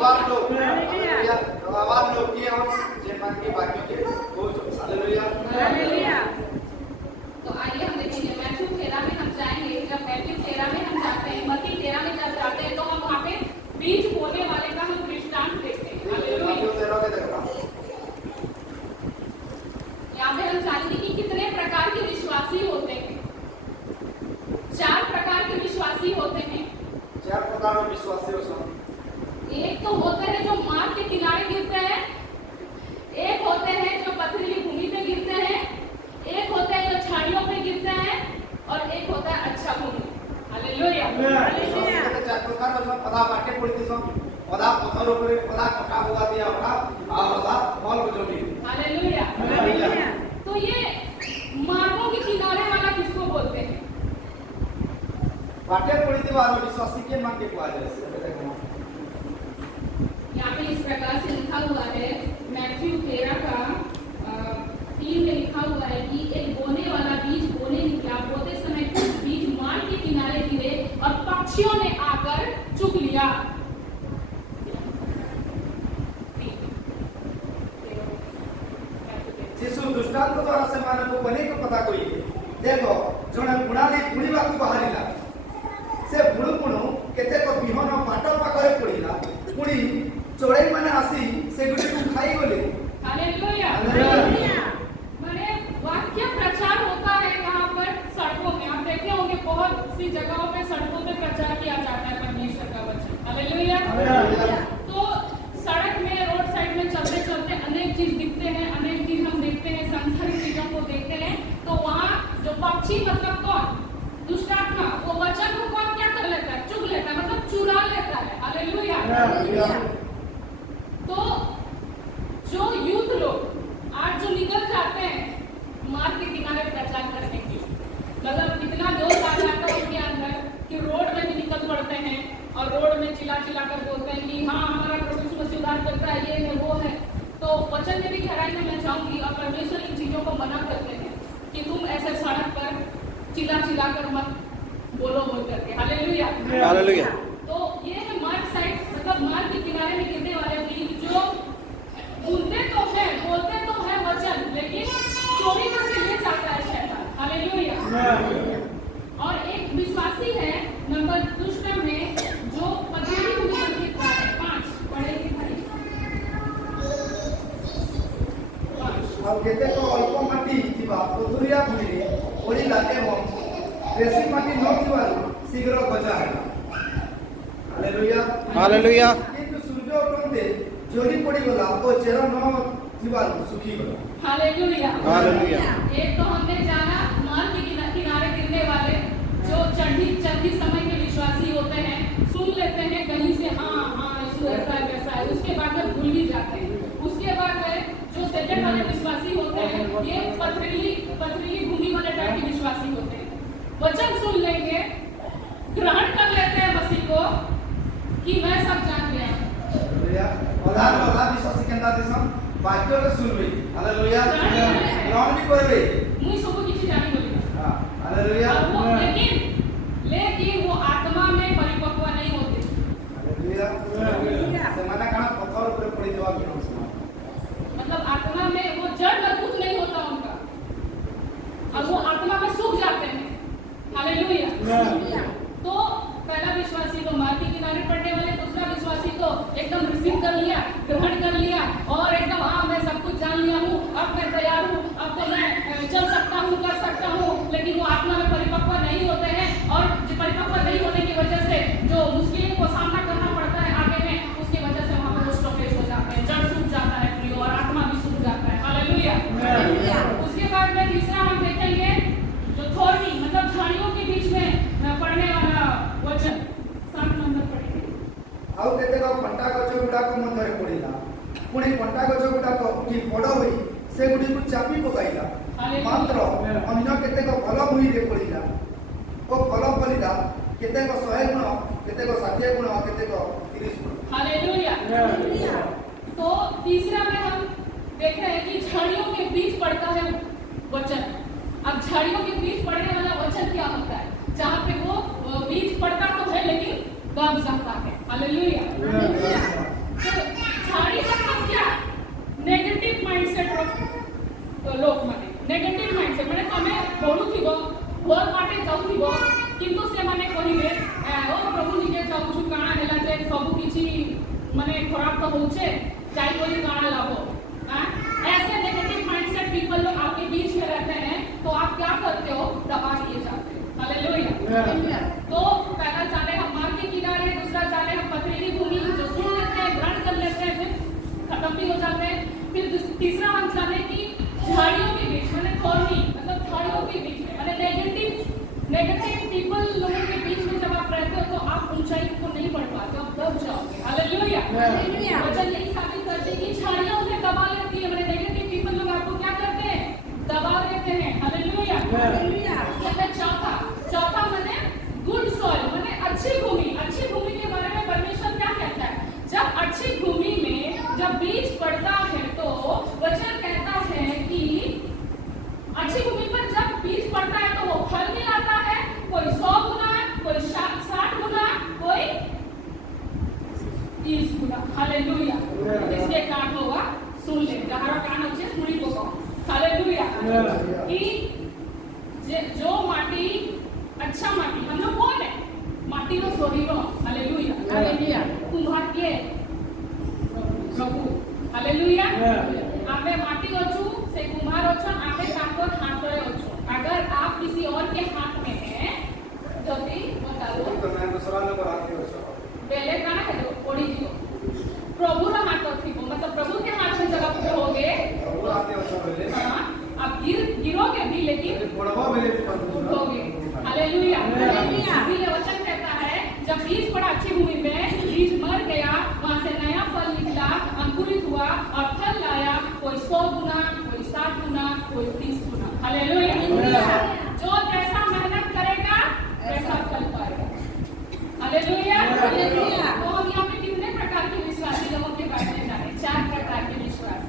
गवार लोग हालेलुया गवार लोग की हम जे मन के वाक्यों के बोल हालेलुया हालेलुया। तो आइए हम देखेंगे मैथ्यू 13 में हम जाएंगे। जब मैथ्यू 13 में हम जाते हैं, मत्ती 13 में जब जाते हैं तो हम वहाँ पे बीज बोने वाले का हम दृष्टांत देखते हैं। हालेलुया। यहाँ पे हम जानेंगे कि कितने प्रकार के विश्वासी होते हैं। 4 प्रकार के विश्वासी होते हैं। 4 प्रकार के विश्वासी हो सब। एक तो होते हैं जो मार्ग के किनारे गिरते हैं, एक होते हैं जो पथरीली भूमि पे गिरते हैं, एक होते हैं जो झाड़ियों पे गिरते हैं और एक होता है अच्छा भूमि। Hallelujah hallelujah. 4 प्रकार मतलब पदा बाटे पड़ती सब पदा पत्थर ऊपर पदा कटा होगा दिया होगा और पदा फल बजोगी। Hallelujah hallelujah. तो ये मार्गों के किनारे वाला किसको बोलते हैं? बाटे पड़ती वाला विश्वासी के मन के पास है। यहाँ पे इस प्रकार से लिखा हुआ है मैथ्यू 13 का 3 में लिखा हुआ है कि एक बोने वाला बीज बोने निकला, बोते समय कुछ बीज मार्ग के किनारे गिरे और पक्षियों ने आकर चुग लिया। जीसु दृष्टांत द्वारा से माने को बने को पता कोई देखो जने बुणाली बुणीवा को बाहरिला से बुणु बुणु केते को बिहन पाट पाखरे पड़िला पुणी चोड़ई माने आसी से गुडी को खाई गले। Hallelujah hallelujah. माने वाक्य प्रचार होता है यहाँ पर सड़कों में। आप देखे होंगे बहुत सी जगहों पे सड़कों पे प्रचार किया जाता है परमेश्वर का वचन। Hallelujah hallelujah. तो सड़क में रोड साइड में चलते चलते अनेक चीज दिखते हैं, अनेक चीज हम देखते हैं, सांसारिक चीजों को देखते हैं। तो वहाँ जो पक्षी मतलब कौन? दुष्टात्मा वो वचन को कौन क्या कर लेता है? चुग लेता है, मतलब चुरा लेता है। हालेलुया। तो जो यूथ लोग आज जो निकल जाते हैं मार्ग के किनारे प्रचार करने के लिए, मतलब इतना जोश आ जाता है उनके अंदर कि रोड में भी निकल पड़ते हैं और रोड में चिल्ला चिल्ला कर बोलते हैं कि हाँ हमारा प्रभु यीशु मसीह उद्धार करता है, ये है वो है। तो वचन में भी गहराई में मैं चाहूंगी और परमेश्वर इन चीजों को मना करते हैं कि तुम ऐसे सड़क पर चिल्ला चिल्ला कर मत बोलो बोल करके। Hallelujah hallelujah. तो ये है मार्ग साइड, मतलब मार्ग के किनारे में गिरने वाले बीज जो बोलते तो है वचन, लेकिन चोरी करके ले जाता है शैतान। हालेलुया। और एक विश्वासी है नंबर दुष्ट में जो पथरीली भूमि पर गिरता है। 5 पढ़ेंगे भाई। अब केते को अल्प माटी थिबा पथुरिया भूमि ओरी लाते हो बेसी माटी न थिबारु शीघ्र गजा है। Hallelujah hallelujah. किंतु सूर्य उठते जोरी पड़ी गला तो चेहरा न थिबारु सुखी गला। Hallelujah hallelujah. एक तो हमने जाना मार्ग के किनारे गिरने वाले जो चढ़ी समय के विश्वासी होते हैं, सुन लेते हैं कहीं से हाँ हाँ यीशु ऐसा है वैसा है, उसके बाद में भूल भी जाते हैं। उसके बाद में जो सेकंड वाले विश्वासी होते हैं ये पथरीली भूमि वाले टाइप के विश्वासी होते हैं। वचन सुन लेंगे, ग्रहण कर लेते हैं मसीह को कि मैं सब जान गया। हालेलुया। और विश्वासी केंदा दिसम वाक्य के सुनबे। हालेलुया। ग्रहण भी करबे। मुई सब किछि जानि बोली। हां हालेलुया। लेकिन वो आत्मा में परिपक्व नहीं होते। हालेलुया। समाना काना पत्थर ऊपर पड़ी जवाब के मतलब आत्मा में वो जड़ मजबूत नहीं होता उनका और वो आत्मा में सूख जाते हैं। हालेलुया। तो पहला विश्वासी तो मार्ग के किनारे पड़ने वाले, दूसरा विश्वासी तो एकदम रिसीव कर लिया, ग्रहण कर लिया और एकदम हाँ मैं सब कुछ जान लिया हूँ, अब मैं तैयार हूँ, अब तो मैं चल सकता हूँ, कर सकता हूँ। लेकिन वो आत्मा में परिपक्व नहीं होते हैं और परिपक्व नहीं होने की वजह से जो मुश्किलों को सामना करना पड़ता है आगे में, उसकी वजह से वहाँ पर स्टॉपेज हो जाते हैं, जड़ सूख जाता है पूरी और आत्मा भी सूख जाता है। हालेलुया। उसके बाद में तीसरा हम देखेंगे जो थोड़ी मतलब झाड़ियों के बीच में पड़ने वाला वचन 7 नंबर पढ़ेंगे। आउ केते को पंटा गछ गुडा को मधरे पड़िला पुणी पंटा गछ गुडा को की बड़ होई से गुडी को चापी पकाइला मात्र अन्य केते को फल भूई रे पड़िला ओ फल फलिला केते को 100 गुण केते को 60 गुण केते को 30 गुण। हालेलुया। तो तीसरा में हम देख रहे हैं कि झाड़ियों के बीच पड़ता है वचन। अब झाड़ियों के बीच पड़ने वाला वचन क्या होता है? जहाँ पे वो बीज पड़ता तो है लेकिन दब जाता है। हालेलुया। ଥିବ କିନ୍ତୁ ସେମାନେ କହିବେ ଓ ପ୍ରଭୁ ନିଜେ ଯାଉଛୁ କାଣା ହେଲା ଯେ ସବୁ କିଛି ମାନେ ଖରାପ ତ होचे जाई बोली काना लाभो। ऐसे नेगेटिव माइंडसेट पीपल लोग आपके बीच में रहते हैं तो आप क्या करते हो, दबा दिए जाते हैं। हालेलुया। तो पहला जाने हम मार्ग के किनारे, दूसरा जाने हम पथरीली भूमि जो सुन लेते हैं, ग्रहण कर लेते हैं, फिर खत्म भी हो जाते हैं। फिर तीसरा हम जाने की झाड़ियों के बीच में, थॉर्नी मतलब झाड़ियों के बीच में, माने नेगेटिव पीपल लोगों के बीच में जब आप रहते हो तो आप ऊंचाई को नहीं बढ़ पाते, आप दब जाओगे। हालेलुया। वचन यही साबित करते हैं कि झाड़ियां उन्हें दबा लेती है, माने नेगेटिव पीपल लोग आपको क्या करते हैं, दबा देते हैं। हालेलुया। चौथा माने गुड सॉइल, माने अच्छी भूमि के बारे में परमेश्वर क्या कहता है, जब अच्छी भूमि में जब बीज पड़ता है तो वचन कहता है कि अच्छी भूमि पर जब बीज पड़ता है तो वो फल मिलाता है, कोई 100 गुना, कोई 60 गुना, कोई 30 गुना। हालेलुया। इसके कान होगा सुन ले, जहां कान अच्छे सुनी को कहो। हालेलुया। कि जो माटी, अच्छा माटी, हम लोग कौन है, माटी रो शरीर। हालेलुया। कुम्हार के प्रभु। हालेलुया। आपे माटी ओछू से कुम्हार ओछो, आपे काकोर हाथ रे ओछो। अगर आप किसी और के हाथ में हैं जल्दी बताओ तो मैं दूसरा नंबर आके हो पहले काना है जो ओडी जीओ प्रभु रा हाथ थी, मतलब प्रभु के हाथ में जब आप रहोगे प्रभु आते हो बोले। हां, आप गिरोगे भी लेकिन बड़वा मेरे उठोगे। हालेलुया। इसलिए वचन कहता है जब बीज पड़ा अच्छी भूमि में, बीज मर गया, वहां से नया फल निकला, अंकुरित हुआ और फल लाया, कोई 100 गुना, कोई 60 गुना, कोई 30 गुना। हालेलुया। जो जैसा मेहनत करेगा वैसा फल पाएगा। हालेलुया। तो हम यहाँ पे कितने प्रकार के विश्वासी लोगों के बारे में जाने, 4 प्रकार के विश्वासी।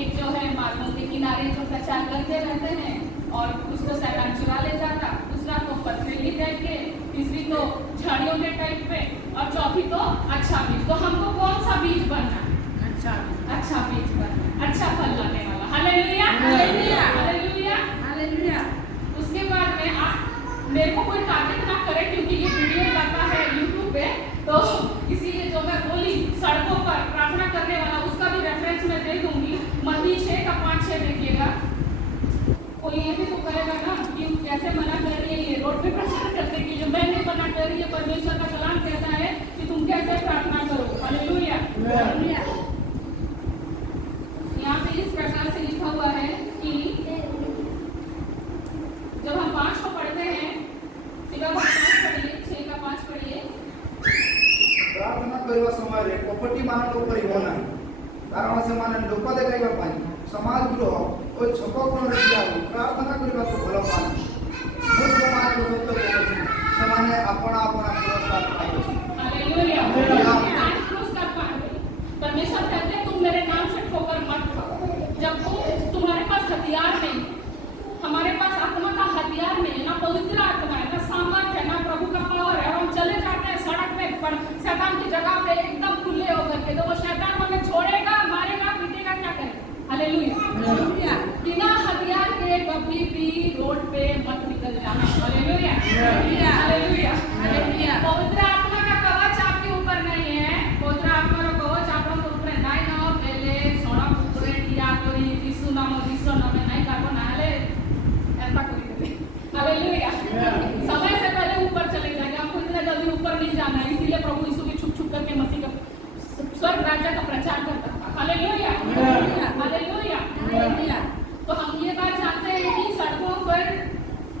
एक जो है मार्गों के किनारे जो प्रचार करते रहते हैं और उसको शैतान चुरा ले जाता, दूसरा तो पथरीली टाइप के, तीसरी तो झाड़ियों के टाइप पे, और चौथी तो अच्छा बीज। तो हमको कौन सा बीज बनना, अच्छा बीज बनना, अच्छा फल लाने वाला। हालेलुया। उसके बाद में आप मेरे को कोई टारगेट ना करे क्योंकि ये वीडियो जाता है YouTube पे, तो इसीलिए जो मैं बोली सड़कों पर प्रार्थना करने वाला, उसका भी रेफरेंस मैं दे दूंगी। मत्ती 6:5-6 देखिएगा। कोई ये भी तो कहेगा ना कि कैसे मना कर रही है, ये रोड पे प्रचार करने के लिए। मैं नहीं मना कर रही है, परमेश्वर का कलाम कहता है कि तुम कैसे प्रार्थना करो। हालेलुया। यहाँ पे इस प्रकार से लिखा हुआ है कि जब हम 5 को पढ़ते हैं, सिवा 5 पढ़िए, 6:5 पढ़िए। प्रार्थना करवा समय रे कपटी मान को परि होना, कारण से मान लोक देखाइबा पाई समाज गृह ओ छक कोन रिया प्रार्थना करबा को भलो पान बहुत मान को सत्य कहछि से माने अपना पुरस्कार पाई। हालेलुया। पुरस्कार पाए। परमेश्वर कहते हैं तुम मेरे नाम से ठोकर मत खाओ। जब तुम्हारे पास हथियार नहीं, हमारे पास आत्मा का हथियार नहीं, ना पवित्र आत्मा है, ना सामर्थ है, ना प्रभु का पावर है, हम चले जाते हैं सड़क पे पर शैतान की जगह पे एकदम खुले होकर के, तो वो शैतान हमें छोड़ेगा, मारेगा, पीटेगा, क्या करेगा। हालेलुया। बिना हथियार के कभी भी रोड पे मत निकल जाना। हालेलुया। पवित्र आत्मा का कवच आपके ऊपर नहीं है, पवित्र आत्मा का कवच आपके ऊपर नहीं ना पहले सोना पुत्रे किया करी यीशु नाम नहीं काको नाले ऐसा करी। हालेलुया। समय से पहले ऊपर चले जाएंगे, आपको इतना जल्दी ऊपर नहीं जाना है। इसीलिए प्रभु यीशु भी छुप करके मसीह का स्वर्ग राज्य का प्रचार करता था। हालेलुया। तो हम ये बात जानते हैं कि सड़कों पर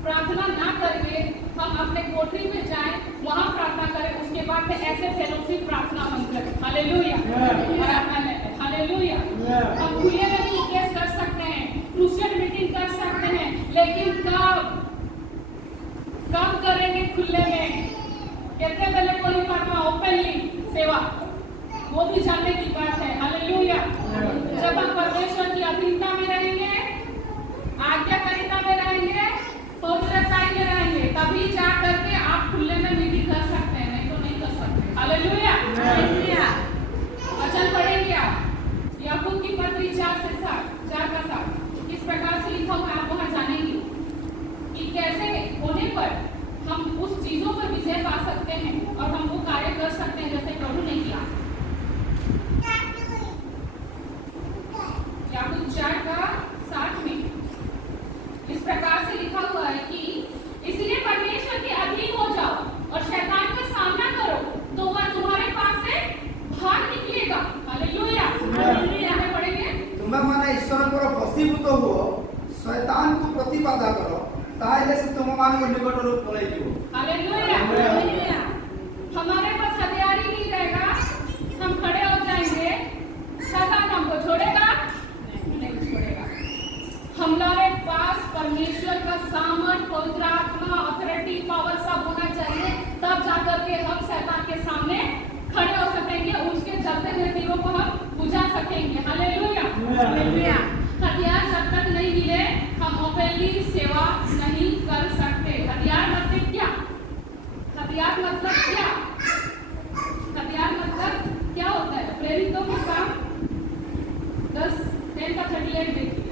प्रार्थना ना करके हम अपने कोठरी में जाएं, वहां प्रार्थना करें, उसके बाद में ऐसे फेलोशिप प्रार्थना हम करें। हालेलुया। हम खुले में भी केस कर सकते हैं, क्रूसियल मीटिंग कर सकते हैं, लेकिन कब करेंगे खुले में, कहते पहले कोई प्रार्थना ओपनली सेवा, वो भी जानने की बात है। हालेलुया। जब हम परमेश्वर की अधीनता में रहेंगे, आज्ञाकारिता में रहेंगे, पवित्रताई में रहेंगे, तभी जा करके आप खुले में मीटिंग कर सकते हैं, नहीं तो नहीं कर सकते। हालेलुया। वचन पढ़ेंगे आप याकूब की पत्री 4:7 किस प्रकार से लिखा हुआ आप वहां जानेंगे कि कैसे होने पर सकते हैं और हम वो कार्य कर सकते हैं जैसे प्रभु ने किया। याकूब 4:7 में इस प्रकार से लिखा हुआ है कि इसलिए परमेश्वर के अधीन हो जाओ और शैतान का सामना करो तो वह तुम्हारे पास से भाग निकलेगा। हालेलुया। हालेलुया में पढ़ेंगे। तुम्हें माने ईश्वर पर बसीभूत हो शैतान को प्रतिबाधा करो ताइले से तुम मान को निकट रूप पड़े जीवो। हालेलुया। हालेलुया। हमारे पास हथियार ही नहीं रहेगा, हम खड़े हो जाएंगे, शैतान हमको छोड़ेगा नहीं छोड़ेगा। हमारे पास परमेश्वर का सामर्थ, पवित्र आत्मा, अथॉरिटी, पावर सब होना चाहिए, तब जाकर के हम शैतान के सामने खड़े हो सकेंगे, उसके जलते हुए तीरों को हम बुझा सकेंगे। हालेलुया। हालेलुया। हथियार जब तक नहीं मिले हम ओपनली सेवा नहीं कर सकते। हथियार मतलब क्या? हथियार मतलब क्या? हथियार मतलब क्या होता है? प्रेरितों का काम 10:38 देखिए।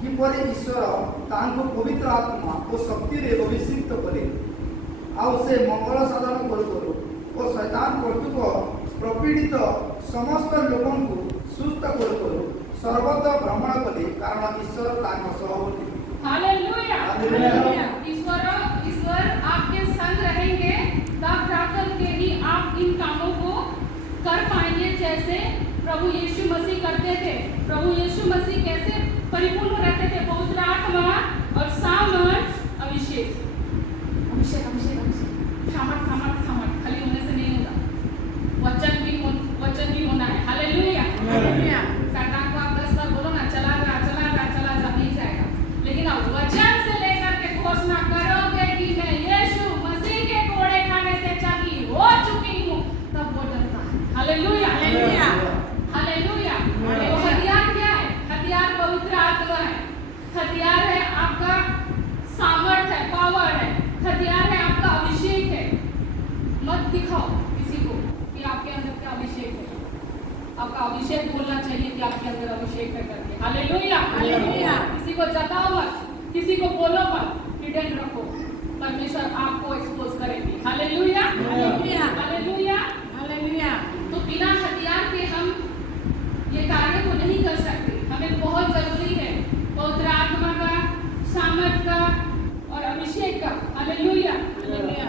किपरि ईश्वर तांको पवित्र आत्मा और शक्ति रे अभिषिक्त करे आउ से मंगल साधन करू और शैतान कर्तृक प्रपीड़ित समस्त लोगों को सुस्थ करू सर्वत्र भ्रमण करे कारण ईश्वर तांको सह। हालेलुया। हालेलुया। ईश्वर आपके संग रहेंगे तब जाकर के ही आप इन कामों को कर पाएंगे जैसे प्रभु यीशु मसीह करते थे। प्रभु यीशु मसीह कैसे परिपूर्ण रहते थे? पवित्र आत्मा और सामर्थ, अभिषेक अभिषेक अभिषेक अभिषेक, सामर्थ सामर्थ सामर्थ खाली होने से नहीं होगा, वचन भी होना है। हालेलुया। हालेलुया। शैतान को आप 10 बार बोलो ना, चला जा नहीं जाएगा, लेकिन आप वचन से लेकर के घोषणा करोगे कि मैं यीशु मसीह के कोड़े खाने से चंगी हो चुकी हूँ, तब वो डरता है। हालेलुया। हालेलुया। हालेलुया। तो हथियार क्या है? हथियार पवित्र आत्मा है, हथियार है आपका सामर्थ है, पावर है, हथियार है आपका अभिषेक है। मत दिखाओ किसी को कि आपके अंदर क्या अभिषेक है, आपका अभिषेक बोलना चाहिए कि आपके अंदर अभिषेक है करके। हालेलुया। हालेलुया। किसी को जताओ मत, किसी को बोलो मत, हिडन रखो, परमेश्वर आपको एक्सपोज करेंगे। हालेलुया। हालेलुया। हालेलुया। हालेलुया। तो बिना हथियार के हम ये कार्य को नहीं कर सकते। हमें बहुत जरूरी है पवित्र आत्मा का, सामर्थ का और अभिषेक का। हालेलुया। हालेलुया।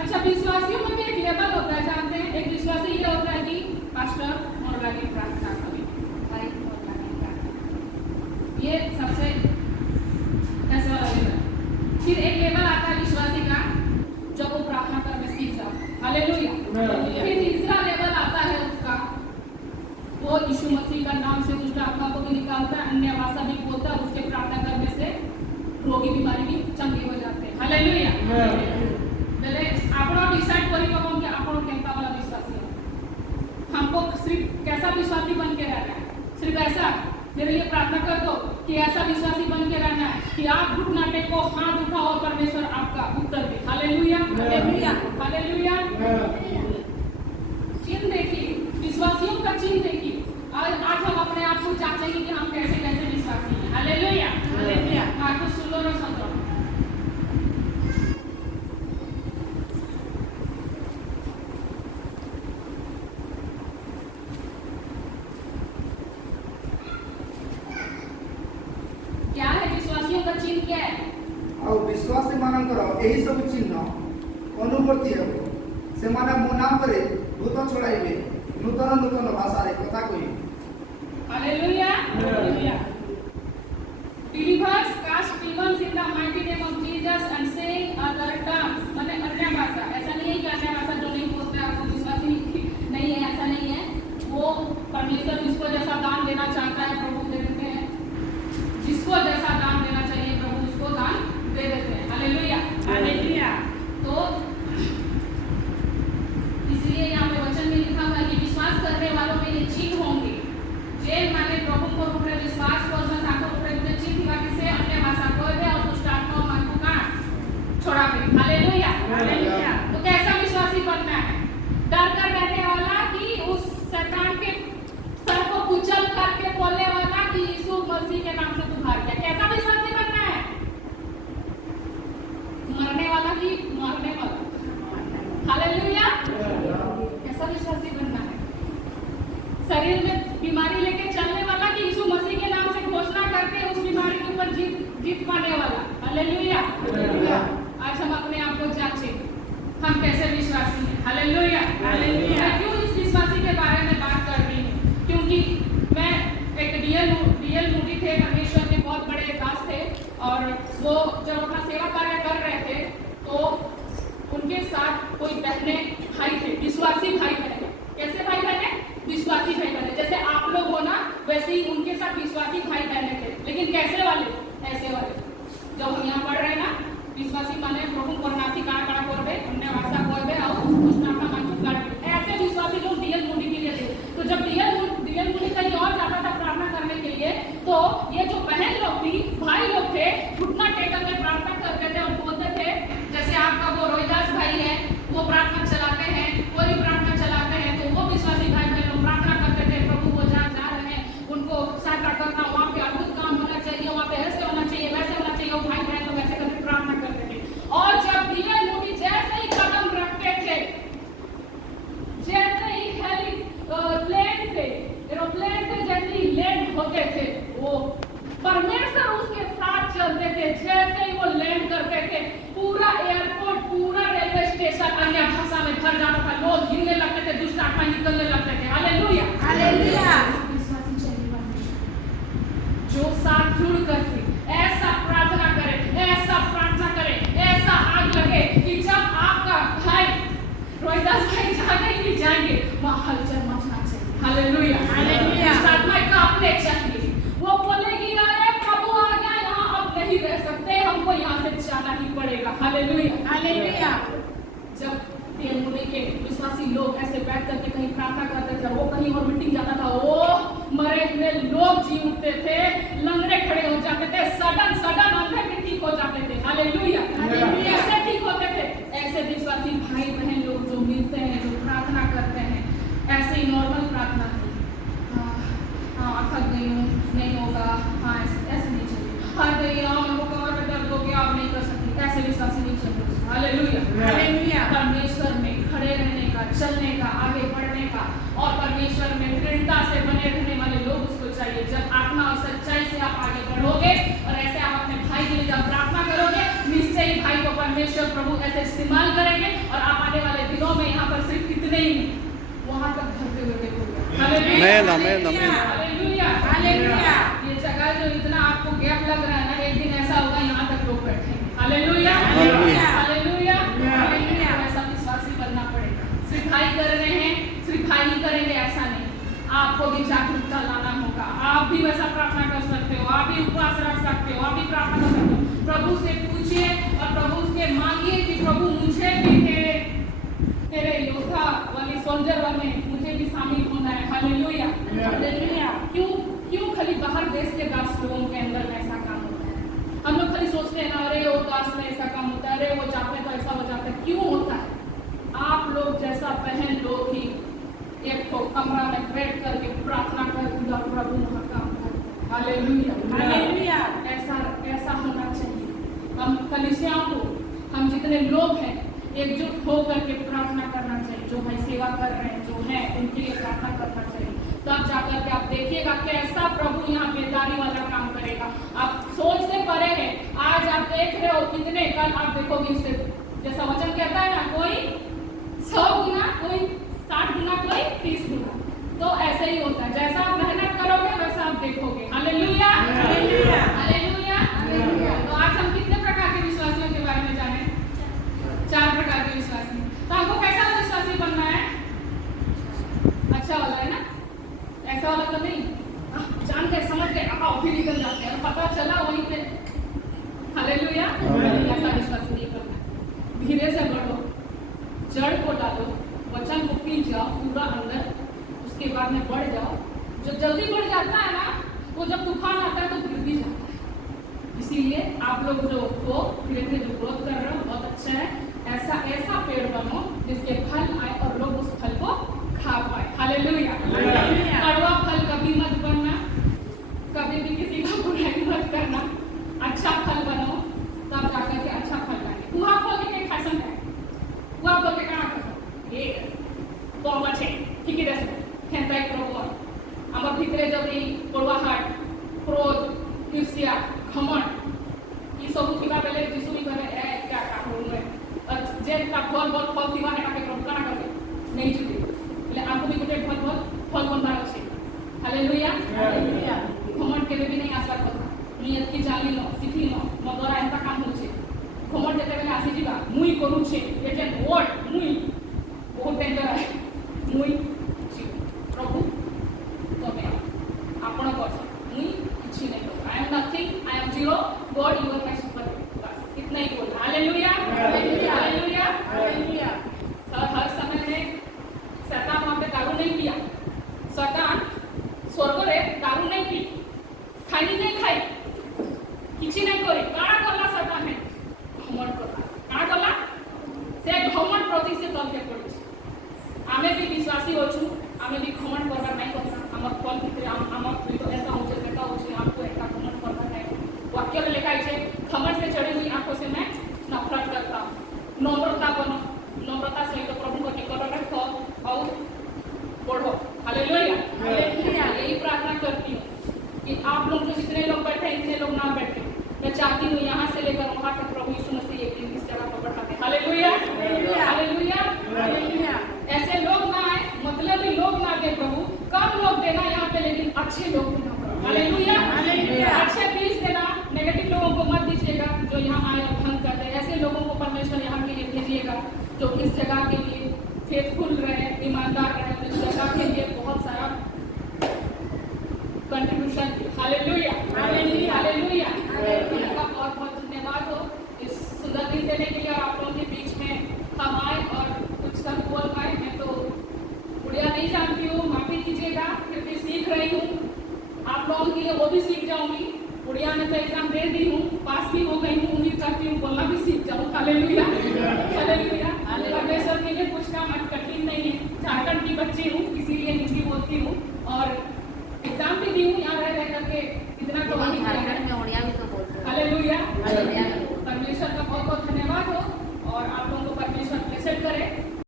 अच्छा, विश्वासियों में भी एक लेवल होता है, जानते हैं? एक विश्वासी ये होता है कि पास्टर और लगे प्रार्थना करें, भाई और लगे प्रार्थना, ये सबसे ऐसा वाला लेवल। फिर एक लेवल आता है विश्वासी का जब वो प्रार्थना करने सीख जाता। हालेलुया। फिर तीसरा लेवल आता है उसका, वो यीशु मसीह का नाम से दुष्ट आत्मा को भी निकालता है, अन्य भाषा भी बोलता है, उसके प्रार्थना करने से रोगी बीमारी भी चंगे हो जाते हैं। हालेलुया। बेले आपनो डिसाइड करियो कि आपनो केता वाला विश्वासी है। हमको सिर्फ कैसा विश्वासी बन के रहना है? सिर्फ ऐसा मेरे लिए प्रार्थना कर दो कि ऐसा विश्वासी बन के रहना है कि आप घुटना टेको, हाथ उठाओ और परमेश्वर आपका उत्तर दे। हालेलुया। हालेलुया। हालेलुया। चिन्ह देखिए, विश्वासियों का चिन्ह देखिए। आज हम अपने आप को जांचेंगे कि हम कैसे कैसे विश्वासी हैं। हालेलुया। हालेलुया। मार्कुस 16:17। क्या है विश्वासियों का चिन्ह? क्या है? और विश्वासी मानकर यही सब चिन्ह अनुवर्ती हे से माने मो नाम करे भूत छड़ाइबे, नूतन नूतन भाषा रे कथा कहिबे। Hallelujah. Hallelujah. Believers cast demons in the mighty name of Jesus and saying other tongues, माने अन्य भाषा। ऐसा नहीं है कि अन्य भाषा जो नहीं बोलते हैं आपको विश्वासी नहीं है, ऐसा नहीं है। वो परमेश्वर जिसको जैसा दान देना चाहता है प्रभु दे देते हैं, जिसको जैसा दान देना चाहिए प्रभु उसको दान दे देते हैं। हालेलुया। हालेलुया। तो इसलिए यहाँ पे वचन में लिखा हुआ है कि विश्वास करने वालों में ये चिन्ह बीमारी लेके चलने वाला कि यीशु मसीह के नाम से घोषणा करके उस बीमारी के ऊपर जीत पाने वाला। हालेलुया। आज हम अपने आप को जांचें, हम कैसे विश्वासी हैं। हालेलुया। मैं क्यों इस विश्वासी के बारे में बात कर रही हूँ? क्योंकि मैं एक डीएल मूडी थे, परमेश्वर के बहुत बड़े दास थे, और वो जब अपना सेवा कार्य कर रहे थे तो उनके साथ कोई बहने भाई थे, विश्वासी भाई बहने। कैसे भाई बहने? विश्वासी भाई बहने। जैसे आप लोग हो ना, वैसे ही उनके साथ विश्वासी भाई बहने थे। लेकिन कैसे वाले? ऐसे वाले। जब हम यहाँ पढ़ रहे हैं ना, विश्वासी माने प्रभु करनाथी काड़ा काड़ा करबे, हमने भाषा करबे और उसका मन करबे। ऐसे विश्वासी लोग डीएल मूडी के लिए थे। तो जब डीएल मूडी कहीं और जाता था प्रार्थना करने के लिए, तो ये जो बहन लोग थी, भाई लोग थे, घुटना टेक करके प्रार्थना करते थे और बोलते थे, जैसे आपका वो रोहिदास भाई है, वो प्रार्थना चलाते हैं, कोई प्रार्थना चलाते हैं, तो वो विश्वासी भाई बहन लोग प्रार्थना करते थे, प्रभु वो जहाँ जा रहे हैं उनको सहायता करना, वहाँ पे अद्भुत काम होना चाहिए, वहाँ पे ऐसे होना चाहिए, वैसे होना चाहिए। वो भाई बहन लोग ऐसे करके प्रार्थना करते थे। और जब डीएल मूडी जैसे ही कदम रखते थे, जैसे ही एरोप्लेन से जैसे ही लैंड होते थे, वो परमेश्वर उसके साथ चलते थे। जैसे ही वो लैंड करते थे, पूरा एयरपोर्ट, पूरा रेलवे स्टेशन अन्य भाषा में भर जाता था, लोग हिलने लगते थे, दुष्ट आत्मा निकलने लगते थे। हालेलुया। विश्वासी चाहिए जो साथ जुड़ करके ऐसा प्रार्थना करे, ऐसा आग लगे कि जब आपका भाई रोहिदास भाई जाने ही जाएंगे, वहाँ हलचल मचना चाहिए। हालेलुया। आत्मा कांपने चाहिए। वो बोलेगी, अरे प्रभु आ गया, यहाँ अब नहीं रह सकते, हमको यहाँ से जाना ही पड़ेगा। हालेलुया। जब डीएल मूडी के विश्वासी लोग ऐसे बैठ करके कहीं प्रार्थना करते थे, वो कहीं और मीटिंग जाता था, वो मरे हुए लोग जी उठते थे, लंगड़े खड़े हो जाते थे, सडन अंधे भी ठीक हो जाते थे। हालेलुया। ऐसे ठीक होते थे। ऐसे विश्वासी भाई बहन लोग जो मिलते हैं, जो प्रार्थना करते हैं, ऐसे ही नॉर्मल प्रार्थना नहीं, हाँ थक गई हूँ, नहीं होगा, हाँ ऐसे नहीं चाहिए, हार गई, हाँ मेरे को कमर में दर्द हो गया, आप नहीं कर सकती, ऐसे विश्वासी नहीं चाहिए। हालेलुया। परमेश्वर में खड़े रहने का, चलने का, आगे बढ़ने का, और परमेश्वर में दृढ़ता से बने रहने वाले लोग उसको चाहिए। जब आत्मा और सच्चाई से आप आगे बढ़ोगे और ऐसे आप अपने भाई के लिए जब प्रार्थना करोगे, निश्चय ही भाई को परमेश्वर प्रभु ऐसे इस्तेमाल करेंगे, और आप आने वाले दिनों में यहाँ पर सिर्फ कितने ही वहां तक भरते हुए देखोगे। हालेलुया। ये जगह जो इतना आपको गैप लग रहा है ना, एक दिन ऐसा होगा यहाँ तक लोग बैठेंगे। हालेलुया। ऐसा विश्वासी बनना पड़ेगा। सिर्फ भाई कर रहे हैं, सिर्फ भाई ही करेंगे ऐसा नहीं, आपको भी जागरूकता लाना होगा। आप भी वैसा प्रार्थना कर सकते हो, आप भी उपवास रख सकते हो, आप भी प्रार्थना कर सकते हो। प्रभु से पूछिए और प्रभु से मांगिए कि प्रभु मुझे भी तेरे योद्धा वाली सोल्जर वाले मुझे भी शामिल होना है। हालेलुया। क्यों खाली बाहर देश के दास लोगों के अंदर में ऐसा काम होता है? हम लोग खाली सोचते हैं ना, अरे वो दास में ऐसा काम होता है, अरे वो जाते हैं तो ऐसा हो जाता है। क्यों होता है? आप लोग जैसा बहन लोग ही एक तो कमरा में बैठ करके प्रार्थना कर प्रभु वहाँ काम करते हैं। हालेलुया। ऐसा होना चाहिए। हम कलीसियाओं को, हम जितने लोग हैं, एकजुट हो करके प्रार्थना करना चाहिए। जो भाई सेवा कर रहे हैं, जो है, उनके लिए प्रार्थना करना चाहिए। तब जाकर के आप देखिएगा कैसा प्रभु यहाँ बेदारी वाला काम करेगा। आप सोच से परे हैं। आज आप देख रहे हो कितने, कल आप देखोगे इससे, जैसा वचन कहता है ना, कोई 100 गुना, कोई 60 गुना, कोई 30 गुना। तो ऐसे ही होता है, जैसा आप मेहनत करोगे वैसा आप देखोगे। हालेलुया। तो आज हम कितने प्रकार के विश्वासियों के बारे में जाने? 4 प्रकार के विश्वासी। तो हमको कैसा विश्वासी बनना है? अच्छा वाला है ना, ऐसा वाला तो नहीं जान के समझ के आओ फिर निकल जाते हैं, पता चला वहीं पे। हालेलुया। ऐसा विश्वासी नहीं करना। धीरे से बढ़ो, जड़ को डालो, वचन को पी जाओ पूरा अंदर, उसके बाद में बढ़ जाओ। जो जल्दी बढ़ जाता है ना, वो जब तूफान आता है तो गिर भी जाता है। इसीलिए आप लोग जो हो धीरे धीरे जो ग्रोथ कर रहे हो बहुत अच्छा है। ऐसा पेड़ बनो जिसके फल आए और लोग उस फल को खा पाए। हालेलुया। कड़वा फल कभी मत बनना, कभी भी किसी का बुराई मत करना, अच्छा फल बनो, तब जाकर के अच्छा फल लाएंगे। कुआ खोल के फैशन है, कुआ खोल के कहाँ ये तो अच्छे ठीक है। खेता एक प्रभु हमर भीतरे जब ई कड़वाहट, क्रोध, ईर्ष्या, घमंड ई सब थिबा बेले यीशु भी कहले ए क्या काहू में और जे का फल थिबा हेटा के प्रभु काना करबे नहीं जुटे એટલે आपको भी गुटे फल बनबार अछि। Hallelujah hallelujah. घमंड केबे भी नहीं आसबार କଥା नियत की जानी नो सीखी नो मो द्वारा एंता काम होछे। घमंड जेते बेले आसी जिबा मुई करू छे एटे वर्ड मुई बहुत डेंजर है मुई छी प्रभु तबे आपण कर मुई किछि नहीं करू I am nothing I am zero God you are my super बस इतना ही बोल। Hallelujah hallelujah hallelujah hallelujah. हर समय में शैतान वहां पे दारू नहीं पिया, शैतान स्वर्ग रे दारू नहीं पी खाई नहीं खाई किछि नहीं करे काड़ा करला शैतान है घमंड करला काड़ा करला से घमंड प्रति से तल के पड़ी आमे भी विश्वासी होछु आमे भी घमंड करबा नहीं करना हमर फल भीतर हमर तो ऐसा होचे आपको ऐसा घमंड करना है। वाक्य में लिखा है घमंड से चढ़ी हुई आंखों से मैं नफरत करता हूं। नम्रता बनो, नम्रता सहित प्रभु को निकट रखो और बढ़ो। Hallelujah hallelujah. यही प्रार्थना करती हूँ कि आप लोग जो जितने लोग बैठे इतने लोग ना बैठे, मैं चाहती हूँ यहाँ से लेकर वहाँ तक प्रभु यीशु मसीह एक दिन इस जगह पर बढ़ाते। Hallelujah hallelujah hallelujah. ऐसे लोग ना आए, मतलब ही लोग ना दे प्रभु, कम लोग देना यहाँ पे लेकिन अच्छे लोग देना। Hallelujah hallelujah. अच्छे बीज देना, नेगेटिव लोगों को मत दीजिएगा जो यहाँ आए और भंग कर दे। ऐसे लोगों को परमेश्वर यहाँ के लिए भेजिएगा जो इस जगह के लिए फेथफुल रहे, ईमानदार रहे, इस जगह के लिए बहुत सारा contribution. Hallelujah hallelujah hallelujah hallelujah. बहुत बहुत धन्यवाद हो इस सुंदर दिन देने के लिए। आप लोगों के बीच में हम आए और कुछ सब बोल पाए। मैं तो उड़िया नहीं जानती हूँ, माफी कीजिएगा, फिर भी सीख रही हूँ। आप लोगों के लिए वो भी सीख जाऊंगी। उड़िया में तो एग्जाम दे दी हूँ, पास भी हो गई हूँ, उम्मीद करती हूँ बोलना भी सीख जाऊँ। हालेलुया